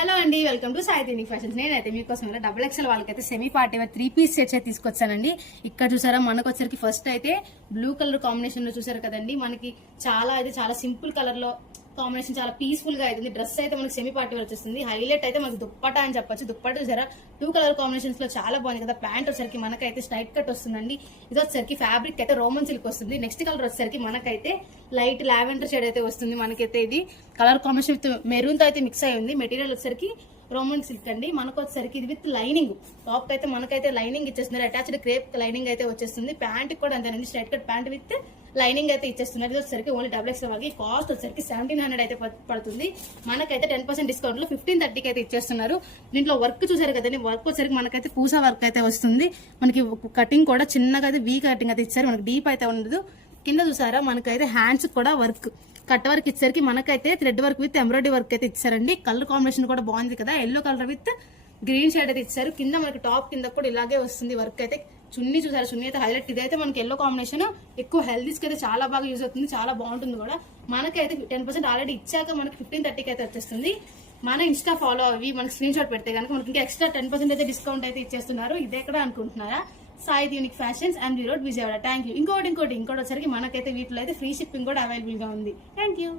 Hello అండి, welcome to Sai unique fashions. నేనైతే మీకోసం డబుల్ ఎక్స్ఎల్ వాళ్ళకైతే semi party wear 3 piece sets అయితే తీసుకొచ్చానండి. ఇక్కడ చూసారా, మనకు వచ్చరికి ఫస్ట్ అయితే బ్లూ కలర్ కాంబినేషన్ లో చూసారు కదండి. మనకి చాలా సింపుల్ కలర్ లో కాంబినేషన్, చాలా పీస్ఫుల్ గా అవుతుంది. డ్రెస్ అయితే మనకి సెమీ పార్టీ వేర్ వచ్చేస్తుంది. హైలైట్ అయితే మనకి దుప్పటా అని చెప్పొచ్చు. దుప్పట చూసారా, 2 కలర్ కాంబినేషన్స్ లో చాలా బాగుంది కదా. ప్యాంట్ వచ్చరికి మనకైతే స్ట్రైట్ కట్ వస్తుందండి. ఇది వచ్చరికి ఫ్యాబ్రిక్ అయితే రోమన్ సిల్క్ వస్తుంది. నెక్స్ట్ కలర్ వచ్చరికి మనకైతే లైట్ లావెండర్ షేడ్ అయితే వస్తుంది. మనకైతే ఇది కలర్ కాంబినేషన్ విత్ మెరూన్ తో అయితే మిక్స్ అయి ఉంది. మెటీరియల్ వచ్చరికి రోమన్ సిల్క్ అండి. మనకు వచ్చరికి ఇది విత్ లైనింగ్, టాప్ అయితే మనకైతే లైనింగ్ ఇచ్చేస్తున్నారు. అటాచ్డ్ క్రేప్ లైనింగ్ అయితే వచ్చేస్తుంది. ప్యాంట్ కూడా అంతేనండి, straight cut pant with lining అయితే ఇచ్చేస్తున్నారు. ఇది వచ్చరికి ఓన్లీ డబుల్ ఎక్స్ వాళ్ళకి కాస్ట్ వచ్చరికి 1700 అయితే పడుతుంది. మనకైతే 10% డిస్కౌంట్ లో 1530కి అయితే ఇచ్చేస్తున్నారు. దీంట్లో వర్క్ చూసారు కదండి, వర్క్ వచ్చరికి మనకైతే పూసా వర్క్ అయితే వస్తుంది. మనకి కటింగ్ కూడా చిన్నగా అయితే వీ కటింగ్ అయితే ఇచ్చారు. మనకి డీప్ అయితే ఉండదు. కింద చూసారా, మనకైతే హ్యాండ్స్ కూడా వర్క్ కట్ వర్క్ ఇచ్చేసరికి మనకైతే thread work with embroidery work అయితే ఇచ్చారండి. కలర్ కాంబినేషన్ కూడా బాగుంది కదా, yellow colour with green shade అయితే ఇచ్చారు. కింద మనకి టాప్ కింద కూడా ఇలాగే వస్తుంది వర్క్ అయితే. చున్నీ చూసారు, చున్నీ అయితే హైలైట్. ఇదైతే మనకి ఎల్లో కాంబినేషన్ ఎక్కువ హెల్దీస్ కి అయితే చాలా బాగా యూజ్ అవుతుంది, చాలా బాగుంటుంది కూడా. మనకైతే 10% ఆల్రెడీ ఇచ్చాక మనకి 1530కి అయితే వచ్చేస్తుంది. మన ఇన్స్టా ఫాలో అవి మనకి స్క్రీన్ షాట్ పెడితే కనుక మనకి ఇంకా ఎక్స్ట్రా 10% అయితే డిస్కౌంట్ అయితే ఇచ్చేస్తున్నారు. ఇదే కూడా అనుకుంటున్నారా? Sai unique fashions and road Vijayawada. Thank you. ఇంకోటి వచ్చరికి మనకైతే వీటిలో అయితే ఫ్రీ షిప్పింగ్ కూడా అవైలబుల్ గా ఉంది. Thank you.